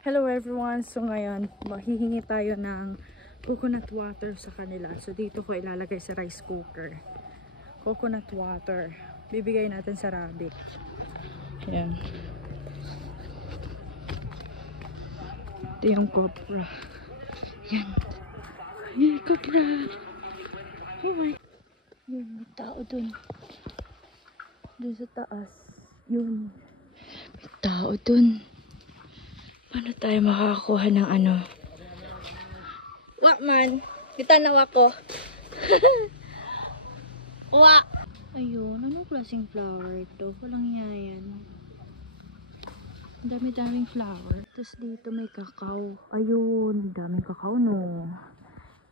Hello everyone! So ngayon, mahihingi tayo ng coconut water sa kanila. So dito ko ilalagay sa rice cooker. Coconut water. Bibigay natin sa rabbit. Ayan. Ito yung cobra. Ayan. Ayan, cobra! Oh my! Yun, may tao dun. Dun sa taas. Yun. May tao dun. Paano tayo makakakuha ng ano? Wak man! Itanaw ako. Wak! Ayun, anong klaseng flower ito? Walang yayan. Ang dami-daming flower. Tapos dito may kakao. Ayun, daming kakao no.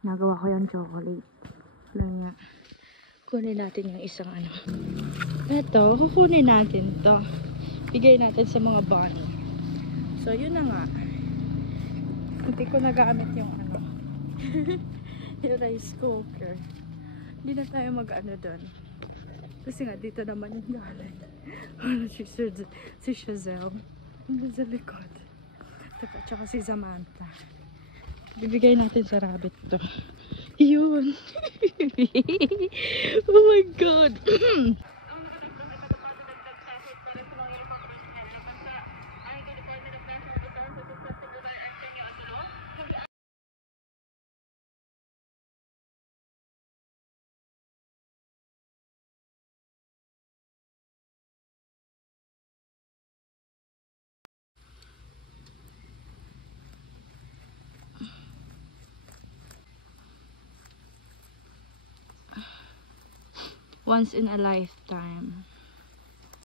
Nagawa ko yung chocolate. Lang nga. Kunin natin yung isang ano. Ito, kukunin natin to. Bigay natin sa mga bunny. So, yun na nga. Hindi ko nagamit yung ano. yung rice cooker. Hindi na tayo mag-ano doon. Kasi nga, dito naman yung galit. si Chazelle. Ano sa likod. Tsaka si Samantha. Bibigay natin sa rabbit to. Yun. Oh my God. Once in a lifetime.